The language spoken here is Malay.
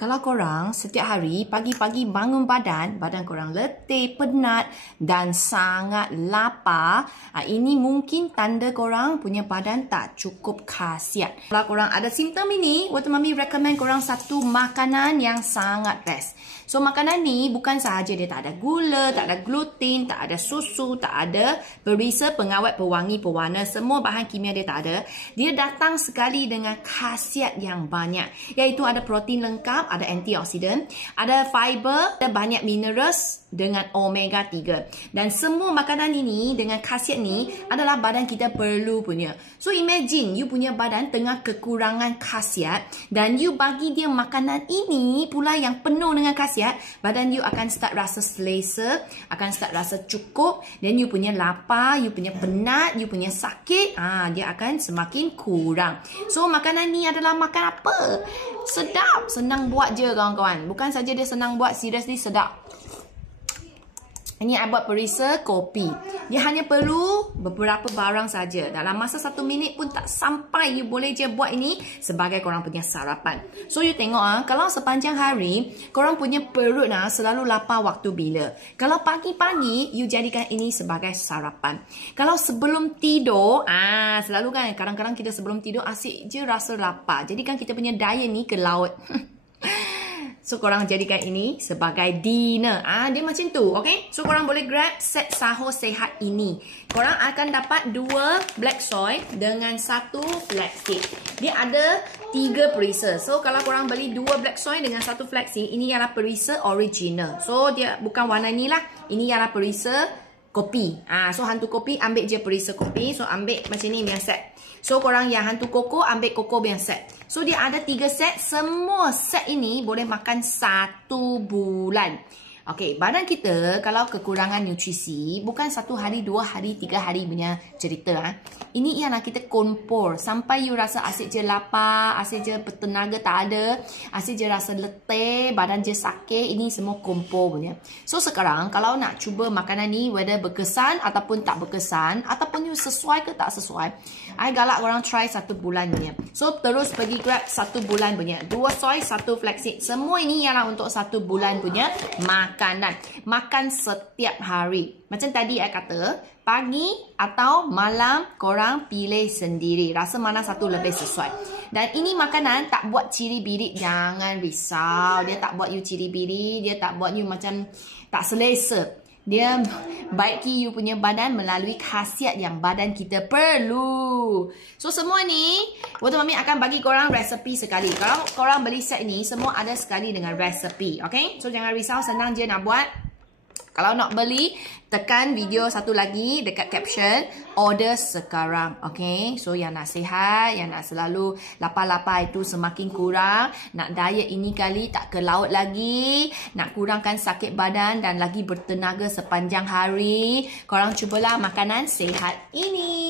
Kalau korang setiap hari pagi-pagi bangun badan korang letih, penat dan sangat lapar, ini mungkin tanda korang punya badan tak cukup khasiat. Kalau korang ada simptom ini, Waktu Mami recommend korang satu makanan yang sangat best. So makanan ni bukan sahaja dia tak ada gula, tak ada gluten, tak ada susu, tak ada perisa, pengawet, pewangi, pewarna, semua bahan kimia dia tak ada. Dia datang sekali dengan khasiat yang banyak, iaitu ada protein lengkap, ada antioksidan, ada fiber, ada banyak minerals dengan omega 3. Dan semua makanan ini dengan khasiat ni adalah badan kita perlu punya. So imagine you punya badan tengah kekurangan khasiat dan you bagi dia makanan ini pula yang penuh dengan khasiat, badan you akan start rasa selesa, akan start rasa cukup, dan you punya lapar, you punya penat, you punya sakit, dia akan semakin kurang. So makanan ni adalah makan apa? Sedap, senang buat je kawan-kawan. Bukan saja dia senang buat, seriously sedap. Ini I buat perisa kopi. Dia hanya perlu beberapa barang saja. Dalam masa 1 minit pun tak sampai. You boleh je buat ini sebagai korang punya sarapan. So you tengok kalau sepanjang hari korang punya perut selalu lapar waktu bila. Kalau pagi-pagi you jadikan ini sebagai sarapan. Kalau sebelum tidur, selalu kan kadang-kadang kita sebelum tidur asyik je rasa lapar. Jadikan kita punya diet ni ke laut. So korang jadikan ini sebagai dinner. Dia macam tu, okay? So korang boleh grab set sahur sehat ini. Korang akan dapat 2 black soy dengan 1 flaxseed. Dia ada 3 perisa. So kalau korang beli 2 black soy dengan 1 flaxseed, ini ialah perisa original. So dia bukan warna ni lah. Ini ialah perisa kopi. So hantu kopi ambil je perisa kopi. So ambil macam ni punya set. So korang yang hantu koko ambil koko punya set. So dia ada 3 set. Semua set ini boleh makan 1 bulan. Okey, badan kita kalau kekurangan nutrisi bukan 1 hari, 2 hari, 3 hari punya cerita. Ini ialah kita kompor sampai you rasa asyik je lapar, asyik je tenaga tak ada, asyik je rasa letih, badan je sakit. Ini semua kompor punya. So sekarang kalau nak cuba makanan ni, whether berkesan ataupun tak berkesan, ataupun you sesuai ke tak sesuai, I galak orang try 1 bulan punya. So terus pergi grab 1 bulan punya. 2 soy, 1 flaxseed. Semua ini ialah untuk 1 bulan punya makanan. Makan setiap hari. Macam tadi I kata, pagi atau malam korang pilih sendiri. Rasa mana satu lebih sesuai. Dan ini makanan tak buat ciri-biri. Jangan risau. Dia tak buat you ciri-biri. Dia tak buat you macam tak selesa. Dia baiki you punya badan melalui khasiat yang badan kita perlu. So semua ni Waktu Mami akan bagi korang resepi sekali. Kalau korang beli set ni, semua ada sekali dengan resepi. Okay? So jangan risau, senang je nak buat. Kalau nak beli, tekan video satu lagi dekat caption, order sekarang. Okay? So yang nak sihat, yang nak selalu lapar-lapar itu semakin kurang, nak diet ini kali tak ke laut lagi, nak kurangkan sakit badan dan lagi bertenaga sepanjang hari, korang cubalah makanan sihat ini.